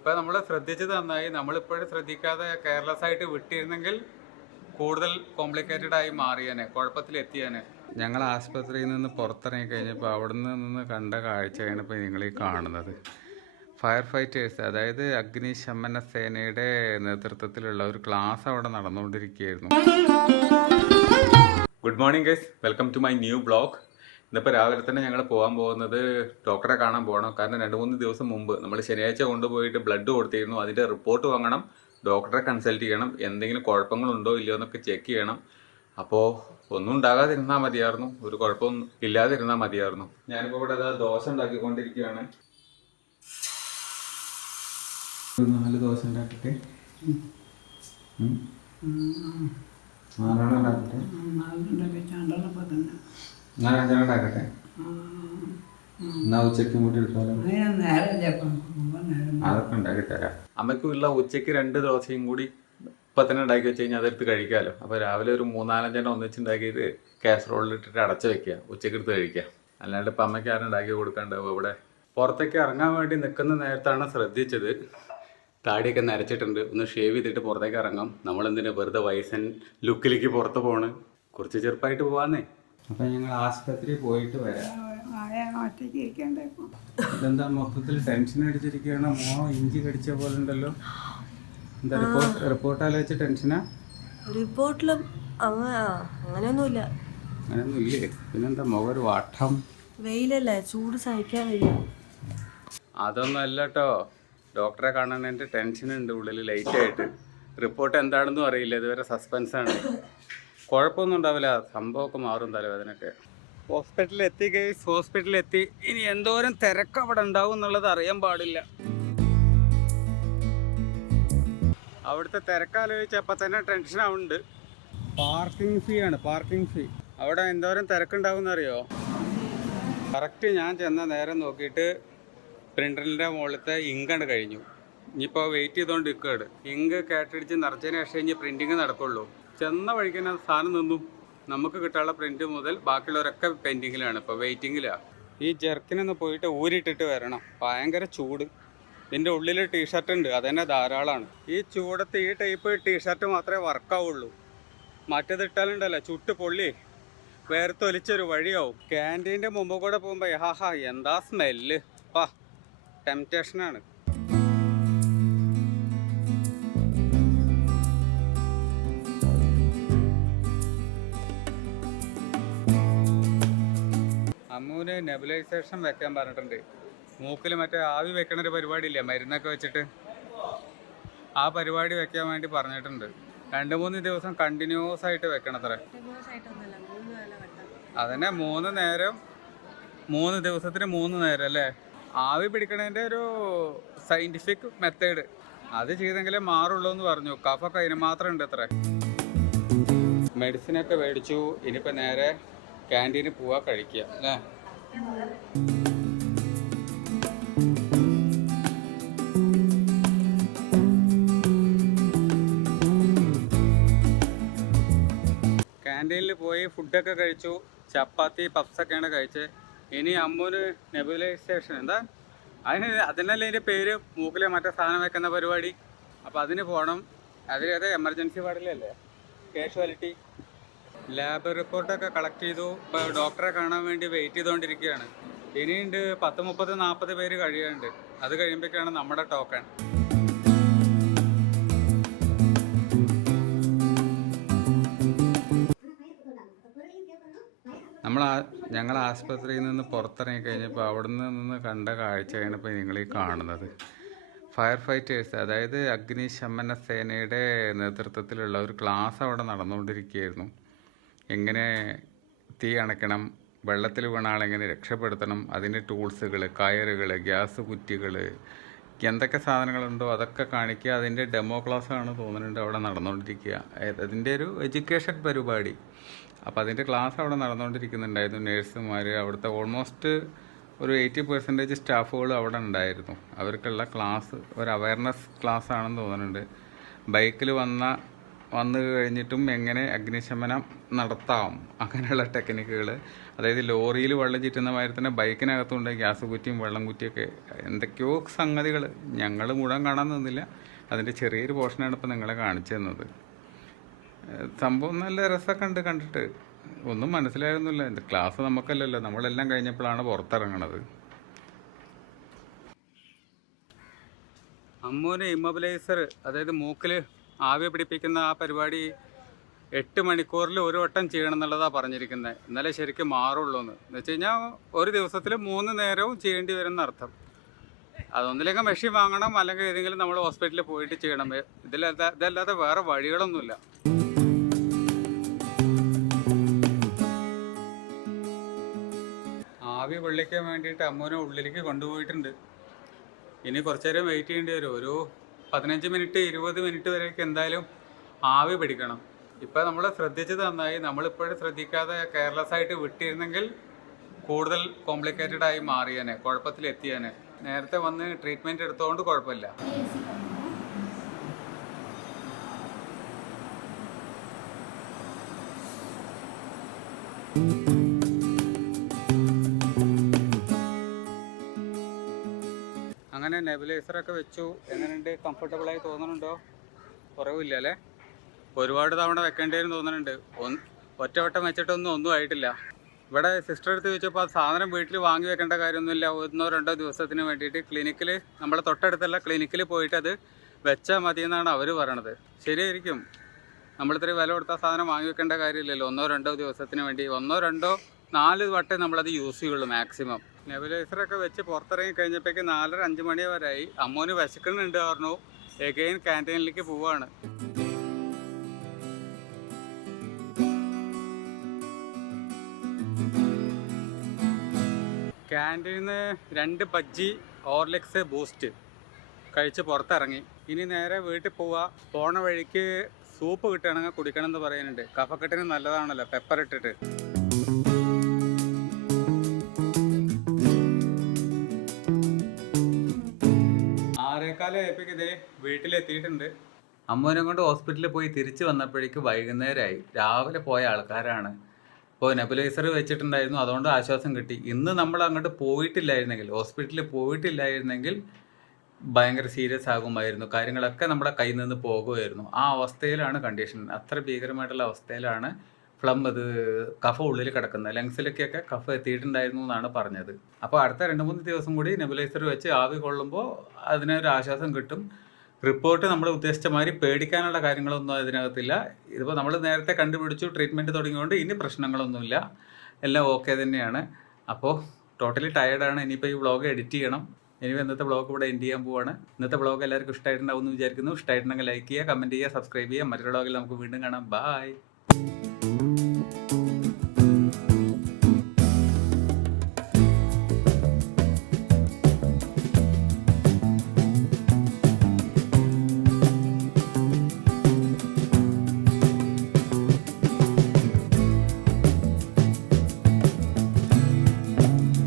ഇപ്പം നമ്മൾ ശ്രദ്ധിച്ചത് നന്നായി. നമ്മളിപ്പോഴും ശ്രദ്ധിക്കാതെ കെയർലെസ് ആയിട്ട് വിട്ടിരുന്നെങ്കിൽ കൂടുതൽ കോംപ്ലിക്കേറ്റഡ് ആയി മാറിയേനെ, കുഴപ്പത്തിലെത്തിയേനെ. ഞങ്ങൾ ആശുപത്രിയിൽ നിന്ന് പുറത്തിറങ്ങി കഴിഞ്ഞപ്പോൾ അവിടെ നിന്ന് കണ്ട കാഴ്ചയാണ് ഇപ്പോൾ നിങ്ങൾ ഈ കാണുന്നത്. ഫയർ ഫൈറ്റേഴ്സ്, അതായത് അഗ്നിശമന സേനയുടെ നേതൃത്വത്തിലുള്ള ഒരു ക്ലാസ് അവിടെ നടന്നുകൊണ്ടിരിക്കുകയായിരുന്നു. Good morning guys, welcome to my new blog. ഇന്നിപ്പോൾ രാവിലെ തന്നെ ഞങ്ങൾ പോകാൻ പോകുന്നത് ഡോക്ടറെ കാണാൻ പോകണം. കാരണം 2-3 ദിവസം മുമ്പ് നമ്മൾ ശനിയാഴ്ച കൊണ്ടുപോയിട്ട് ബ്ലഡ് കൊടുത്തിരുന്നു. അതിൻ്റെ റിപ്പോർട്ട് വാങ്ങണം, ഡോക്ടറെ കൺസൾട്ട് ചെയ്യണം, എന്തെങ്കിലും കുഴപ്പങ്ങളുണ്ടോ ഇല്ലയോ എന്നൊക്കെ ചെക്ക് ചെയ്യണം. അപ്പോൾ ഒന്നും ഉണ്ടാകാതിരുന്നാൽ മതിയായിരുന്നു, ഒരു കുഴപ്പമൊന്നും ഇല്ലാതിരുന്നാൽ മതിയായിരുന്നു. ഞാനിപ്പോൾ ഇവിടെ ദോശ ഉണ്ടാക്കിക്കൊണ്ടിരിക്കുകയാണ്. 4 ദോശ ഉണ്ടാക്കിയിട്ട് 4 ഉണ്ടാക്കട്ടെ, ഞാൻ 5 ഉണ്ടാക്കട്ടെ. എന്നാ ഉച്ചയ്ക്കും കൂടി എടുത്താലോ? അതൊക്കെ ഉണ്ടാക്കി തരാം. അമ്മയ്ക്കുള്ള ഉച്ചയ്ക്ക് 2 ദോശയും കൂടി ഇപ്പം തന്നെ ഉണ്ടാക്കി വെച്ച് കഴിഞ്ഞാൽ അതെടുത്ത് കഴിക്കാമല്ലോ. അപ്പോൾ രാവിലെ ഒരു 3-4 ഒന്നിച്ചുണ്ടാക്കിയിട്ട് കാസറോളിലിട്ടിട്ട് അടച്ചു വെക്കുക, ഉച്ചയ്ക്ക് എടുത്ത് കഴിക്കുക. അല്ലാണ്ട് ഇപ്പം അമ്മയ്ക്ക് ആരും ഉണ്ടാക്കി കൊടുക്കാണ്ടാവും. ഇവിടെ പുറത്തേക്ക് ഇറങ്ങാൻ വേണ്ടി നിൽക്കുന്ന നേരത്താണ് ശ്രദ്ധിച്ചത്, താടിയൊക്കെ നരച്ചിട്ടുണ്ട്. ഒന്ന് ഷേവ് ചെയ്തിട്ട് പുറത്തേക്ക് ഇറങ്ങാം. നമ്മളെന്തിനാ വെറുതെ വയസ്സൻ ലുക്കിലേക്ക് പുറത്ത് പോണ്, കുറച്ച് ചെറുപ്പമായിട്ട് പോവാന്നേ. അപ്പം ഞങ്ങൾ ആശുപത്രിയിൽ പോയിട്ട് വരാം. ഇതെന്താ മൊത്തത്തിൽ ടെൻഷൻ അടിച്ചിരിക്കുകയാണ്? ഇഞ്ചി കടിച്ച പോലെ ഉണ്ടല്ലോ. എന്താ റിപ്പോർട്ട് ആലോചിച്ച ടെൻഷനാ? റിപ്പോർട്ടിലും അങ്ങനെയൊന്നുമില്ല. അങ്ങനെയൊന്നുമില്ലേ? പിന്നെന്താ മുഖം ഒരു വാട്ടം? വെയിലല്ലേ, ചൂട് സഹിക്കാൻ വയ്യ. അതൊന്നും അല്ല കേട്ടോ, ഡോക്ടറെ കാണാൻ എൻ്റെ ടെൻഷനുണ്ട് ഉള്ളിൽ ലൈറ്റായിട്ട്. റിപ്പോർട്ട് എന്താണെന്നും അറിയില്ല, ഇതുവരെ സസ്പെൻസാണ്. കുഴപ്പമൊന്നും ഉണ്ടാവില്ല, സംഭവമൊക്കെ മാറും, തലവേദനയൊക്കെ. ഹോസ്പിറ്റലിൽ എത്തി ഗൈസ്, ഹോസ്പിറ്റലിൽ എത്തി. ഇനി എന്തോരം തിരക്ക് അവിടെ ഉണ്ടാവും എന്നുള്ളത് അറിയാൻ പാടില്ല. അവിടുത്തെ തിരക്കാലോചിച്ചപ്പോൾ തന്നെ ടെൻഷനാവുന്നുണ്ട്. പാർക്കിംഗ് ഫീ ആണ്, പാർക്കിംഗ് ഫീ. അവിടെ എന്തോരം തിരക്കുണ്ടാവും എന്നറിയോ? കറക്റ്റ് ഞാൻ ചെന്ന നേരം നോക്കിയിട്ട് പ്രിൻ്ററിൻ്റെ മുകളിലത്തെ ഇങ്കാണ് കഴിഞ്ഞു. ഇനിയിപ്പോൾ വെയിറ്റ് ചെയ്തുകൊണ്ട് നിൽക്കുകയാണ്. ഇങ്ക് കേട്ടടിച്ച് നിറച്ചതിന് ശേഷം ഇനി പ്രിൻറ്റിങ് നടക്കുള്ളൂ. ചെന്ന വഴിക്ക് തന്നെ സാധനം നിന്നു. നമുക്ക് കിട്ടാനുള്ള പ്രിൻറ്റ് മുതൽ ബാക്കിയുള്ളവരൊക്കെ പെൻഡിങ്ങിലാണ്, ഇപ്പോൾ വെയിറ്റിങ്ങിലാണ്. ഈ ജെർക്കിനൊന്ന് പോയിട്ട് ഊരിട്ടിട്ട് വരണം, ഭയങ്കര ചൂട്. ഇതിൻ്റെ ഉള്ളിൽ ടീഷർട്ട് ഉണ്ട്, അതുതന്നെ ധാരാളമാണ്. ഈ ചൂടത്ത് ഈ ടൈപ്പ് ടീഷർട്ട് മാത്രമേ വർക്കാവുള്ളൂ. മറ്റേത് ഇട്ടാലുണ്ടല്ലോ ചുട്ട് പൊള്ളി വേർത്തൊലിച്ചൊരു വഴിയാവും. ക്യാൻറ്റീൻ്റെ മുമ്പ് കൂടെ പോകുമ്പോൾ ഹാ എന്താ സ്മെല്ല്, ടെംപ്റ്റേഷനാണ്. അമ്മൂന് നെബുലൈസേഷൻ വെക്കാൻ പറഞ്ഞിട്ടുണ്ട്. മൂക്കിൽ മറ്റേ ആവി വെക്കണ ഒരു പരിപാടി ഇല്ല, മരുന്നൊക്കെ വെച്ചിട്ട്, ആ പരിപാടി വെക്കാൻ വേണ്ടി പറഞ്ഞിട്ടുണ്ട്. 2-3 ദിവസം കണ്ടിന്യൂസ് ആയിട്ട് വെക്കണത്രേ. അതന്നെ 3 നേരം, 3 ദിവസത്തിന് 3 നേരം അല്ലേ? ആവി പിടിക്കണതിൻ്റെ ഒരു സയൻറ്റിഫിക് മെത്തേഡ്, അത് ചെയ്തെങ്കിലേ മാറുള്ളൂ എന്ന് പറഞ്ഞു. കഫൊക്കെ അതിന് മാത്രം ഉണ്ട് അത്രേ. മെഡിസിനൊക്കെ മേടിച്ചു. ഇനിയിപ്പോൾ നേരെ ക്യാൻറ്റീനിൽ പോവാ, കഴിക്കുക അല്ലേ? ക്യാൻറ്റീനിൽ പോയി ഫുഡൊക്കെ കഴിച്ചു. ചപ്പാത്തി പപ്സൊക്കെയാണ് കഴിച്ചത്. ഇനി അമ്മൂന് നെബുലൈസേഷൻ, എന്താ അതിനല്ലേ അതിൻ്റെ പേര്, മൂക്കിലെ മറ്റേ സാധനം വെക്കുന്ന പരിപാടി. അപ്പോൾ അതിന് പോകണം. അതിലേത് എമർജൻസി വാർഡിലല്ലേ, കാഷ്വാലിറ്റി. ലാബ് റിപ്പോർട്ടൊക്കെ കളക്ട് ചെയ്തു. ഇപ്പോൾ ഡോക്ടറെ കാണാൻ വേണ്ടി വെയിറ്റ് ചെയ്തുകൊണ്ടിരിക്കുകയാണ്. ഇനിയുണ്ട് 10, 30, 40 പേര് കഴിയാനുണ്ട്. അത് കഴിയുമ്പോഴേക്കാണ് നമ്മുടെ ടോക്കൺ. ഞങ്ങൾ ആശുപത്രിയിൽ നിന്ന് പുറത്തിറങ്ങി കഴിഞ്ഞപ്പോൾ അവിടെ നിന്ന് കണ്ട കാഴ്ചയാണ് ഇപ്പോൾ നിങ്ങൾ ഈ കാണുന്നത്. ഫയർ ഫൈറ്റേഴ്സ്, അതായത് അഗ്നിശമന സേനയുടെ നേതൃത്വത്തിലുള്ള ഒരു ക്ലാസ് അവിടെ നടന്നുകൊണ്ടിരിക്കുകയായിരുന്നു. എങ്ങനെ തീ അണയ്ക്കണം, വെള്ളത്തിൽ വീണ ആളെങ്ങനെ രക്ഷപ്പെടുത്തണം, അതിൻ്റെ ടൂൾസുകൾ, കയറുകൾ, ഗ്യാസ് കുറ്റികൾ, എന്തൊക്കെ സാധനങ്ങളുണ്ടോ അതൊക്കെ കാണിക്കുക. അതിൻ്റെ ഡെമോ ക്ലാസ്സാണ് തോന്നുന്നുണ്ട് അവിടെ നടന്നുകൊണ്ടിരിക്കുക. അതിൻ്റെ ഒരു എഡ്യൂക്കേഷൻ പരിപാടി. അപ്പോൾ അതിൻ്റെ ക്ലാസ് അവിടെ നടന്നുകൊണ്ടിരിക്കുന്നുണ്ടായിരുന്നു. നേഴ്സുമാർ, അവിടുത്തെ ഓൾമോസ്റ്റ് ഒരു 80% സ്റ്റാഫുകൾ അവിടെ ഉണ്ടായിരുന്നു. അവർക്കുള്ള ക്ലാസ് ഒരു അവയർനെസ് ക്ലാസ് ആണെന്ന് തോന്നുന്നുണ്ട്. ബൈക്കിൽ വന്നു കഴിഞ്ഞിട്ടും എങ്ങനെ അഗ്നിശമനം നടത്താം, അങ്ങനെയുള്ള ടെക്നിക്കുകൾ, അതായത് ലോറിയിൽ വെള്ളം ചുറ്റുന്ന മാതിരി തന്നെ ബൈക്കിനകത്തുണ്ട് ഗ്യാസ് കുറ്റിയും വെള്ളം കുറ്റിയൊക്കെ, എന്തൊക്കെയോ സംഗതികൾ. ഞങ്ങൾ മുഴുവൻ കാണാൻ നിന്നില്ല, അതിൻ്റെ ചെറിയൊരു പോർഷനാണ് ഇപ്പോൾ നിങ്ങളെ കാണിച്ചു തന്നത്. സംഭവം നല്ല രസമൊക്കെ ഉണ്ട് കണ്ടിട്ട്. ഒന്നും മനസ്സിലായിരുന്നില്ല. എൻ്റെ ക്ലാസ് നമുക്കല്ലല്ലോ, നമ്മളെല്ലാം കഴിഞ്ഞപ്പോഴാണ് പുറത്തിറങ്ങണത്. അമ്മൂന് ഇമ്മൊബിലൈസർ, അതായത് മൂക്കിൽ ആവി പിടിപ്പിക്കുന്ന ആ പരിപാടി 8 മണിക്കൂറിൽ ഒരു വട്ടം ചെയ്യണം എന്നുള്ളതാണ് പറഞ്ഞിരിക്കുന്നത്. എന്നാലേ ശരിക്കും മാറുള്ളൂ എന്ന് വെച്ച് കഴിഞ്ഞാൽ ഒരു ദിവസത്തിൽ 3 നേരവും ചെയ്യേണ്ടി വരും എന്നർത്ഥം. അതൊന്നില്ലെങ്കിൽ മെഷീൻ വാങ്ങണം, അല്ലെങ്കിൽ ഏതെങ്കിലും നമ്മൾ ഹോസ്പിറ്റലിൽ പോയിട്ട് ചെയ്യണം. ഇതല്ലാതെ വേറെ വഴികളൊന്നുമില്ല. ആവി വെള്ളിക്കാൻ വേണ്ടിയിട്ട് അമ്മൂനെ ഉള്ളിലേക്ക് കൊണ്ടുപോയിട്ടുണ്ട്. ഇനി കുറച്ച് നേരം വെയിറ്റ് ചെയ്യേണ്ടി വരും. ഒരു 15 മിനിറ്റ് 20 മിനിറ്റ് വരെയൊക്കെ എന്തായാലും ആവി പിടിക്കണം. ഇപ്പം നമ്മൾ ശ്രദ്ധിച്ചത് നന്നായി. നമ്മളിപ്പോഴും ശ്രദ്ധിക്കാതെ കെയർലെസ് ആയിട്ട് വിട്ടിരുന്നെങ്കിൽ കൂടുതൽ കോംപ്ലിക്കേറ്റഡ് ആയി മാറിയാനെ, കുഴപ്പത്തിലെത്തിയാനെ. നേരത്തെ വന്ന് ട്രീറ്റ്മെൻറ്റ് എടുത്തുകൊണ്ട് കുഴപ്പമില്ല. അങ്ങനെ നെബുലൈസറൊക്കെ വെച്ചു. എങ്ങനെയുണ്ട്? കംഫർട്ടബിളായി തോന്നുന്നുണ്ടോ? കുറവില്ല അല്ലേ? ഒരുപാട് തവണ വെക്കേണ്ടി വരും തോന്നുന്നുണ്ട്. ഒറ്റവട്ടം വെച്ചിട്ടൊന്നും ആയിട്ടില്ല. ഇവിടെ സിസ്റ്റർ എടുത്ത് ചോദിച്ചപ്പോൾ ആ സാധനം വീട്ടിൽ വാങ്ങി വെക്കേണ്ട കാര്യമൊന്നുമില്ല. 1-2 ദിവസത്തിന് വേണ്ടിയിട്ട് ക്ലിനിക്കിൽ, നമ്മളെ തൊട്ടടുത്തുള്ള ക്ലിനിക്കിൽ പോയിട്ട് അത് വെച്ചാൽ മതി എന്നാണ് അവർ പറയണത്. ശരിയായിരിക്കും. നമ്മളിത്രയും വില കൊടുത്ത സാധനം വാങ്ങി വെക്കേണ്ട കാര്യമില്ലല്ലോ. 1-2 ദിവസത്തിന് വേണ്ടി 1-4 വട്ടം നമ്മളത് യൂസ് ചെയ്യുള്ളൂ മാക്സിമം. നെബുലൈസറൊക്കെ വെച്ച് പുറത്തിറങ്ങി കഴിഞ്ഞപ്പോഴേക്ക് 4:30-5 മണി വരെയായി. അമ്മോന് വിശക്കുന്നുണ്ട് പറഞ്ഞു. എഗെയിൻ ക്യാൻറ്റീനിലേക്ക് പോവാണ്. ക്യാൻറ്റീനിൽ നിന്ന് 2 ബജ്ജി, ഹോർലിക്സ്, ബൂസ്റ്റ് കഴിച്ച് പുറത്തിറങ്ങി. ഇനി നേരെ വീട്ടിൽ പോവുക. പോണ വഴിക്ക് സൂപ്പ് കിട്ടുകയാണെങ്കിൽ കുടിക്കണം എന്ന് പറയുന്നുണ്ട്. കഫക്കെട്ടിന് നല്ലതാണല്ലോ പെപ്പർ ഇട്ടിട്ട്. 6:15 ആയപ്പോഴേക്ക് ഇതേ വീട്ടിലെത്തിയിട്ടുണ്ട്. അമ്മൂനെ കൊണ്ട് ഹോസ്പിറ്റലിൽ പോയി തിരിച്ച് വന്നപ്പോഴേക്ക് വൈകുന്നേരമായി. രാവിലെ പോയ ആൾക്കാരാണ്. ഇപ്പോൾ നെബുലൈസർ വെച്ചിട്ടുണ്ടായിരുന്നു, അതുകൊണ്ട് ആശ്വാസം കിട്ടി. ഇന്ന് നമ്മൾ അങ്ങോട്ട് പോയിട്ടില്ലായിരുന്നെങ്കിൽ, ഹോസ്പിറ്റലിൽ പോയിട്ടില്ലായിരുന്നെങ്കിൽ ഭയങ്കര സീരിയസ് ആകുമായിരുന്നു. കാര്യങ്ങളൊക്കെ നമ്മുടെ കയ്യിൽ നിന്ന് പോകുമായിരുന്നു. ആ അവസ്ഥയിലാണ് കണ്ടീഷൻ. അത്ര ഭീകരമായിട്ടുള്ള അവസ്ഥയിലാണ് ഇത് കഫ ഉള്ളിൽ കിടക്കുന്നത്. ലങ്സിലേക്കൊക്കെ കഫ എത്തിയിട്ടുണ്ടായിരുന്നു എന്നാണ് പറഞ്ഞത്. അപ്പോൾ അടുത്ത 2-3 ദിവസം കൂടി നെബുലൈസർ വെച്ച് ആവി കൊള്ളുമ്പോൾ അതിനൊരു ആശ്വാസം കിട്ടും. റിപ്പോർട്ട് നമ്മൾ ഉദ്ദേശിച്ച മാതിരി പേടിക്കാനുള്ള കാര്യങ്ങളൊന്നും അതിനകത്തില്ല. ഇതിപ്പോൾ നമ്മൾ നേരത്തെ കണ്ടുപിടിച്ചു, ട്രീറ്റ്മെൻറ്റ് തുടങ്ങിയതുകൊണ്ട് ഇനി പ്രശ്നങ്ങളൊന്നുമില്ല, എല്ലാം ഓക്കെ തന്നെയാണ്. അപ്പോൾ ടോട്ടലി ടയേർഡാണ്. ഇനിയിപ്പോൾ ഈ വ്ളോഗ് എഡിറ്റ് ചെയ്യണം. ഇനിയിപ്പോൾ ഇന്നത്തെ വ്ളോഗ് ഇവിടെ എൻഡ് ചെയ്യാൻ പോവാണ്. ഇന്നത്തെ വ്ളോഗ് എല്ലാവർക്കും ഇഷ്ടമായിട്ടുണ്ടാവും എന്ന് വിചാരിക്കുന്നു. ഇഷ്ടമായിട്ടുണ്ടെങ്കിൽ ലൈക്ക് ചെയ്യുക, കമൻറ്റ് ചെയ്യുക, സബ്സ്ക്രൈബ് ചെയ്യുക. മറ്റൊരു വ്ളോഗിൽ നമുക്ക് വീണ്ടും കാണാം. ബൈ.